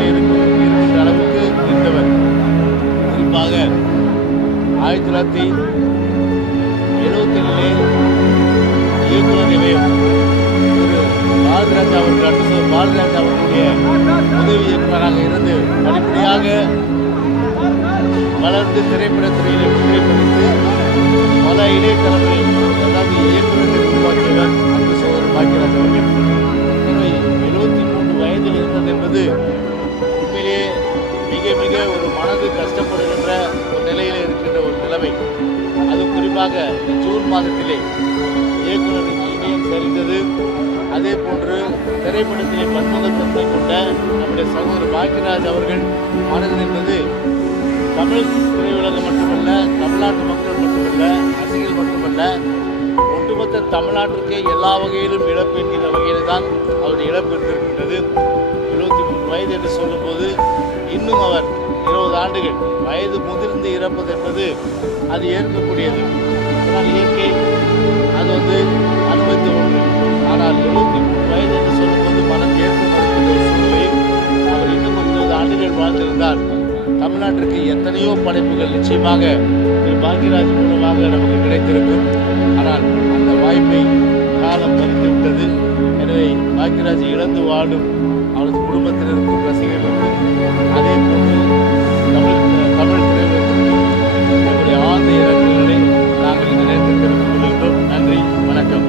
நிலையில் இருக்கின்ற அளவுக்கு இருந்தவர். குறிப்பாக 1977 இயக்குனர் இமயம் திரு பாரதிராஜா அவர்களுடைய உதவி இயக்குநராக இருந்து படிப்படியாக வளர்ந்து திரைப்படத்துறையிலே முத்திரை பதித்து பல இளைய தலைமுறை அதாவது இயக்குநர்கள் உருவாக்கியவர் அன்பு சகோதரர் பாக்கியராஜ் அவர்கள். எனவே 73 வயதில் இருந்தது என்பது உண்மையிலேயே மிக மிக ஒரு மனது கஷ்டப்படுகின்ற ஒரு நிலையில் இருக்கின்ற ஒரு நிலைமை. அது குறிப்பாக ஜூன் மாதத்திலே இயக்குநரின் இணையம் சரிந்தது. அதே போன்று திரைப்படத்திலே பன்முகத்தன்மை கொண்ட நம்முடைய சகோதரர் பாக்கியராஜ் அவர்கள் மனதில் என்பது தமிழ் திரையுலகம் மட்டுமல்ல, தமிழ்நாட்டு மக்கள் மட்டுமல்ல, ரசிகர்கள் மட்டுமல்ல, ஒட்டுமொத்த தமிழ்நாட்டிற்கே எல்லா வகையிலும் இழப்பு என்கிற வகையில் தான் அவருடைய இழப்பு இருந்திருக்கின்றது. 73 வயது என்று சொல்லும்போது இன்னும் அவர் 20 ஆண்டுகள் வயது முதிர்ந்து இறப்பது என்பது அது ஏற்கக்கூடியது. ஆனால் இயற்கை அது அனுமதித்த ஒன்று. ஆனால் 73 வயது என்று சொல்லும்போது மனம் ஏற்க மறுக்கின்ற ஒரு சூழ்நிலையில் அவர் இன்னும் 20 ஆண்டுகள் வாழ்ந்திருந்தார் தமிழ்நாட்டிற்கு எத்தனையோ படைப்புகள் நிச்சயமாக திரு பாக்கியராஜ் மூலமாக நமக்கு கிடைத்திருக்கும். ஆனால் அந்த வாய்ப்பை காலம் பறித்து விட்டது. எனவே பாக்கியராஜ் இழந்து வாழும் அவரது குடும்பத்தினருக்கும் ரசிகர்களுக்கும் அதே போன்று தமிழ் திரையுலகத்திற்கும் நம்முடைய ஆழ்ந்த இரங்கல்களை நாங்கள் இந்த நேரத்தில் தெரிவித்துக் கொள்கின்றோம். நன்றி, வணக்கம்.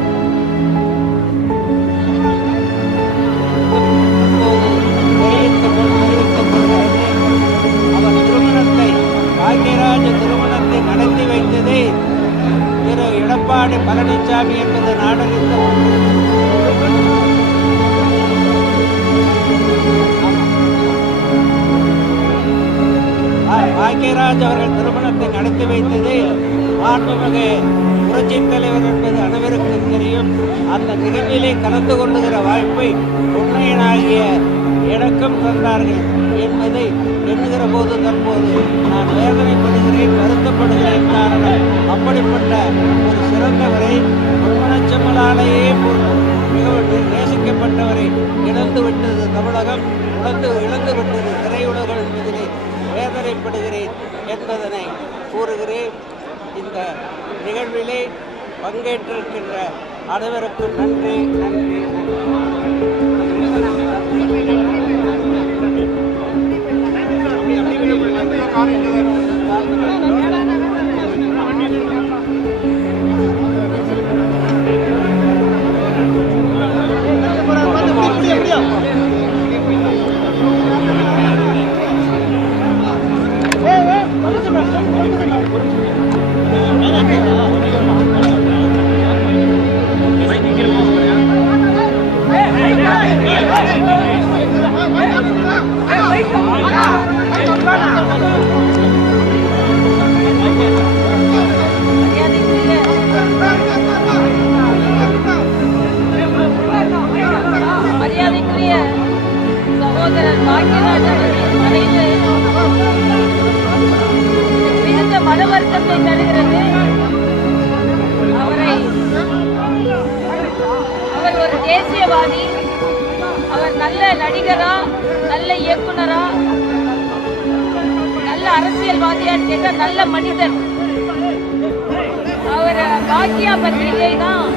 பாக்கியராஜ் திருமணத்தை நடத்தி வைத்ததே திரு எடப்பாடி பழனிசாமி என்பது நாடறிந்த ஒன்று. பாக்கியராஜ் அவர்கள் திருமணத்தை நடத்தி வைத்ததே மாண்புமிகு புரட்சித் தலைவர் என்பது அனைவருக்கும் தெரியும். அந்த நிகழ்விலே கலந்து கொள்ளுகிற வாய்ப்பை உண்மையனாகிய எனக்கும் தந்தார்கள் என்பதை எண்ணுகிற போது தற்போது நான் வேதனைப்படுகிறேன், வருத்தப்படுகிறேன். காரணம், அப்படிப்பட்ட ஒரு சிறந்தவரை உண்மனச்செம்மலாலேயே மிகவும் நேசிக்கப்பட்டவரை இழந்துவிட்டது தமிழகம், இழந்துவிட்டது திரையுலகம் என்பதிலே வேதனைப்படுகிறேன் என்பதனை கூறுகிறேன். இந்த நிகழ்விலே பங்கேற்றிருக்கின்ற அனைவருக்கும் நன்றி, நன்றி, மரியாதைக்குரிய சகோதரர் பாக்கியராஜ் அவர்கள் மறைவு மிகுந்த மன வருத்தத்தை தருகிறது. அவர் ஒரு தேசியவாதி, அவர் நல்ல நடிகரா, நல்ல இயக்குனரா, நல்ல அரசியல்வாதியான்னு கேட்டால் நல்ல மனிதர். அவர் பாக்கியா பத்திரிகை தான்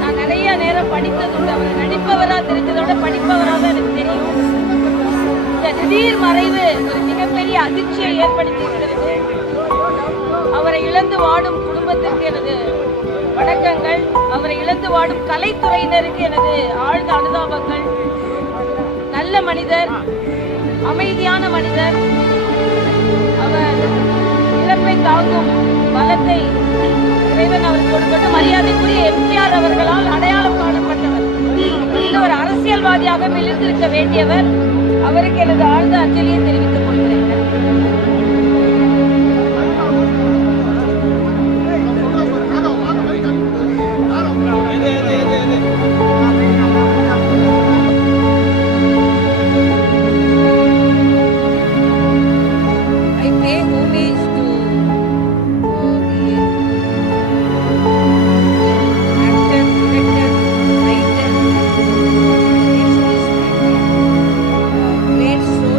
நான் நிறைய நேரம் படித்ததுண்டு. அவர் நடிப்பவரா தெரிஞ்சதோட படிப்பவராக எனக்கு தெரியும். இந்த திடீர் மறைவு ஒரு மிகப்பெரிய அதிர்ச்சியை ஏற்படுத்தி இருக்கிறது. அவரை இழந்து வாடும் குடும்பத்திற்கு எனது வணக்கங்கள். அவரை இழந்து வாடும் கலைத்துறையினருக்கு எனது ஆழ்ந்த அனுதாபங்கள். நல்ல மனிதர், அமைதியான மனிதர். அவர் இழப்பை தாங்கும் பலத்தை இறைவன் அவருக்கு கொடுக்கட்டும். மரியாதைக்குரிய எம்ஜிஆர் அவர்களால் அடையாளம் காணப்பட்டவர். இந்த ஒரு அரசியல்வாதியாக மிளிர்ந்திருக்க வேண்டியவர். அவருக்கு எனது ஆழ்ந்த அஞ்சலியை தெரிவித்துக் கொள்கிறேன். Great soul.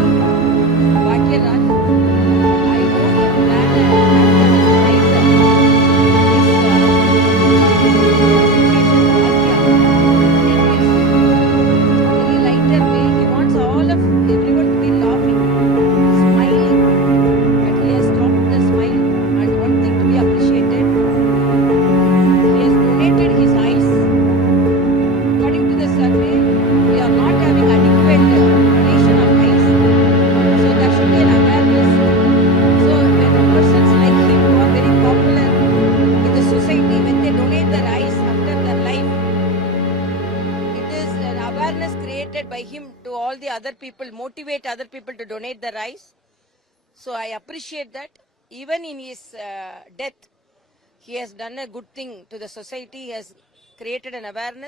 awareness created by him to all the other people, motivate other people to donate the rice. So I appreciate that. Even in his death, he has done a good thing to the society. He has created an awareness.